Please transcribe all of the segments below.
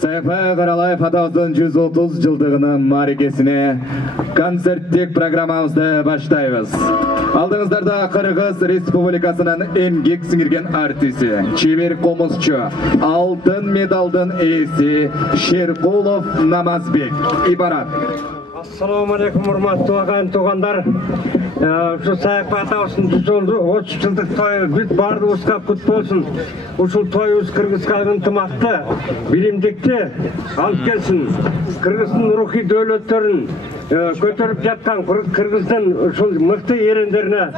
Саяпбай Каралаев атабыздын 130 жылдыгынын марекесине концерттик программабызды баштайбыз. Алдыңыздарда Кыргыз Республикасынын эмгек сиңирген артисти, чебер комузчу, алтын медалдын ээси Шеркулов Намазбек ибарат. Ассаламу алейкум, урматтуу агайын туугандар. Ушу Саяпбай атабыздын 130 жылдык тойу бүт баардыгыбызга кут болсун. Ушул тойубуз Кыргызга ынтымакты, биримдикти алып келсин. Кыргыздын рухий дөөлөттөрүн көтөрүп жаткан Кыргыздын ушул мыкты эрендерине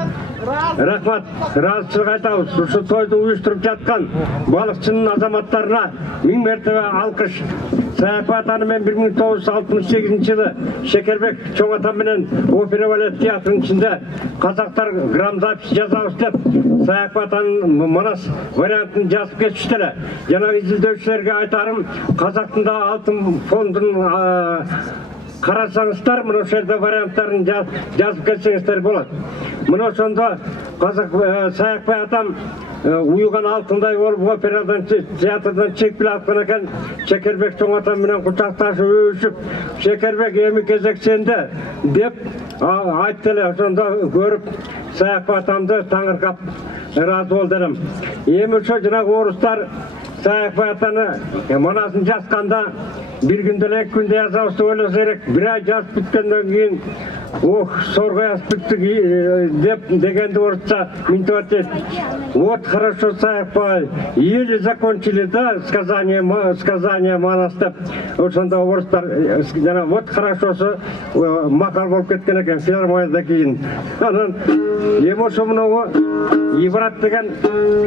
рахмат, ыраазычылык айтабыз. Ушу тойду уюштуруп жаткан балыкчынын азаматтарына 1000 мертебе алкыш. Саяпбай атаны мен 1968 жылы Шекербек чоң ата менен опера балет театрынын ичинде казактар грамзапись жазабыз деп Саяпбай атанын Манас вариантын жазып кетиштеле. Жана изилдөөчүлөргө айтарым, казактын да алтын фондун карасаңыздар, мына ошол жерде варианттарын жазып кетсеңиздер болот. Мына ошондо Саяпбай атам уюган алтындай болуп операдан театрдан чек биле аткан экен. Шекербек чоң атам менен кучакташып өбүшүп, Шекербек эми кезекченде деп айтты эле. Ошондо көрүп Саяпбай атамды таңыркап ыраазы болду элем. Эми ошо жанагы орустар Саяпбай атаны Манасын жазганда bir günde эле 2 күндө жазабыз деп ойлосо керек. Bir ай жазып бүткөндөн кийин сорго жазып бүттүк дегенди орусча мынтип айтат. Вот хорошо, Саяпбай, еле закончили, да, сказание Манас деп. Ошондо орустар жана вот хорошосу макал болуп кеткен экен филармонияда кийин. Анан эми ошо мынау Ибрат деген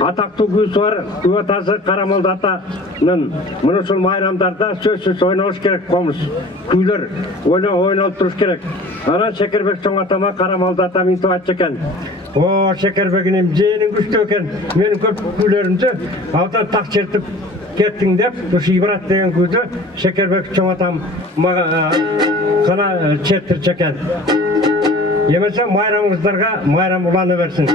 атактуу күйүүсү бар. Күй атасы Карамолду атанын мына ушул майрамдарда сөзсүз ойнолуш керек, комуз күйлөр ойнолуп туруш керек. Анан Шекербек чоң атама Карамолду ата мынтип айтчу экен. О, Шекербегинин жээнин күчтүү экен. Менин көп күйлөрүмдү алдан так чертип кеттиң деп, ушу Ибрат деген күйдү Шекербек чоң атам мага гана чертирчү экен. Эмесе майрамыңыздарга майрам улана берсин.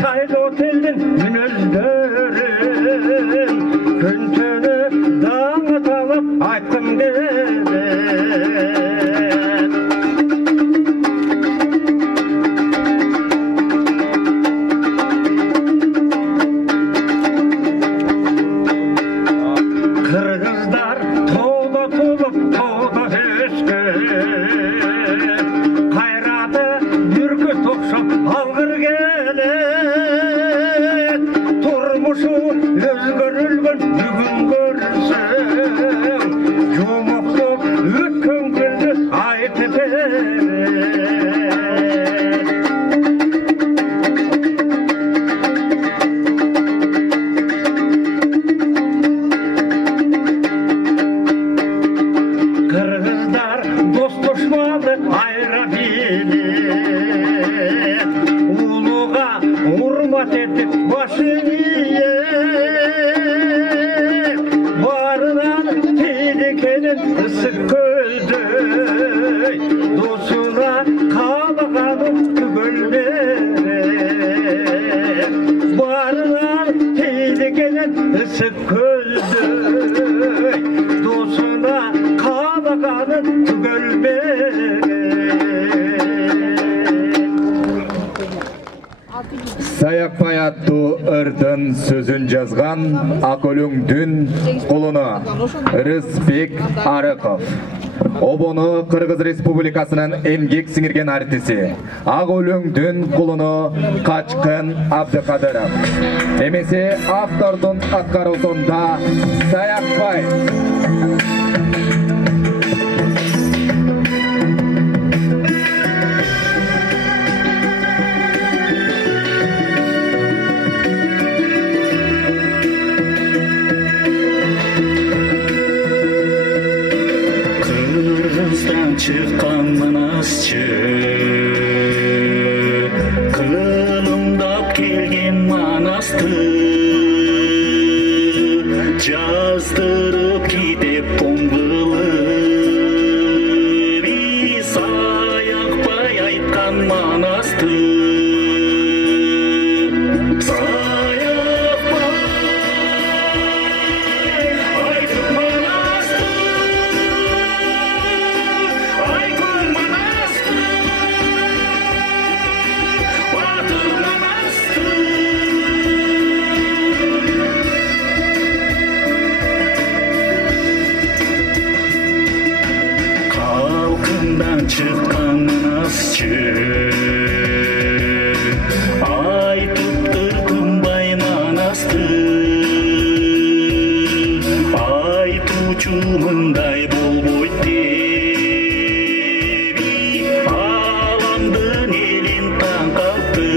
Şaylı otelden münözlerim Küntünü dağıt alıp ayttım gelin Kırgızlar toğda tolup toğda ösken Kayradı bürkü tokşap algır gelin Turmuşu özgürülgün bugün görsün Yumukluk ötkün güldü ayıp Kırgızlar dost düşmanı ayırabilir Uluğa hurmat edip başını ye Varılan tehlikenin ısık gözü Dostuna kalkanıp tügülleri Varılan tehlikenin ısık gözü Dostuna kalkanıp tügülleri Саякбай аттуу ырдын сөзүн жазган Акөлүңдүн кулуну Рысбек Арыков. Обону Кыргыз Республикасынын эмгек сиңирген артисти Акөлүңдүн кулуну Качкын Абдыкадыров. Эмесе автордун аткаруусунда Саякбай. Çıkan manasçı Kılımdap kelgen manastı Jazdırıp gidip toңgылы Bir Саякбай айтқан манасты Çıkan nasçı Aytıptır kumbay manastı Aytuçu mınday bolboy debi Alamdın elin taң kalktı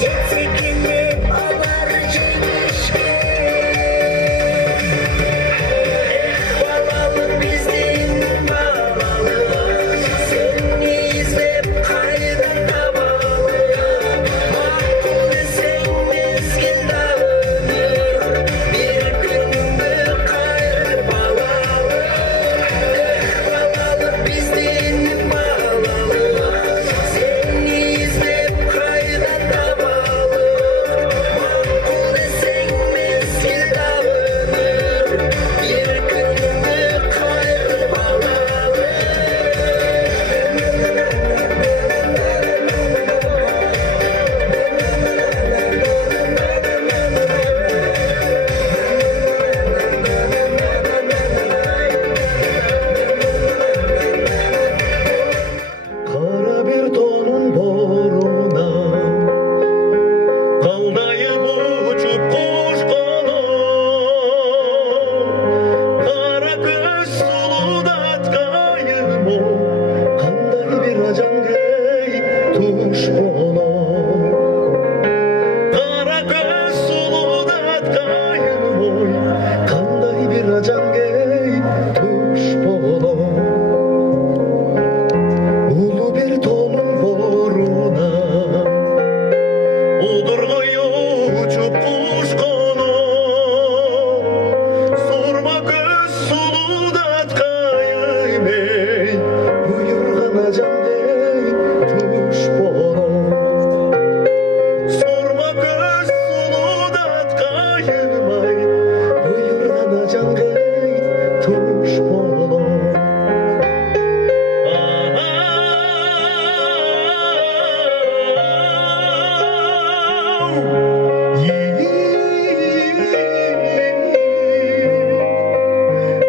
Jetsekinde olar jengişke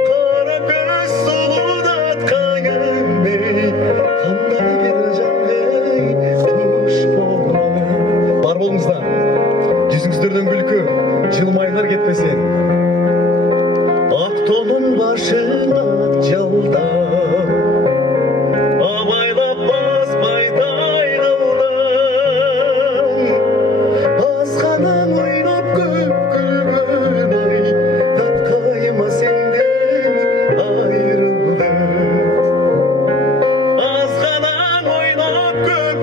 Kara göz soludat kayınbey Kanday bir canbey tuş bolur Бар болыңыздар жүзіңіздерден күлкі жылмайлар кетпесін ақ тонын башына жалда абайлап баспайдай қылдың азғанаң ойнап көп күлгін ай таткайыма сенден айырылды азғанаң ойнап көп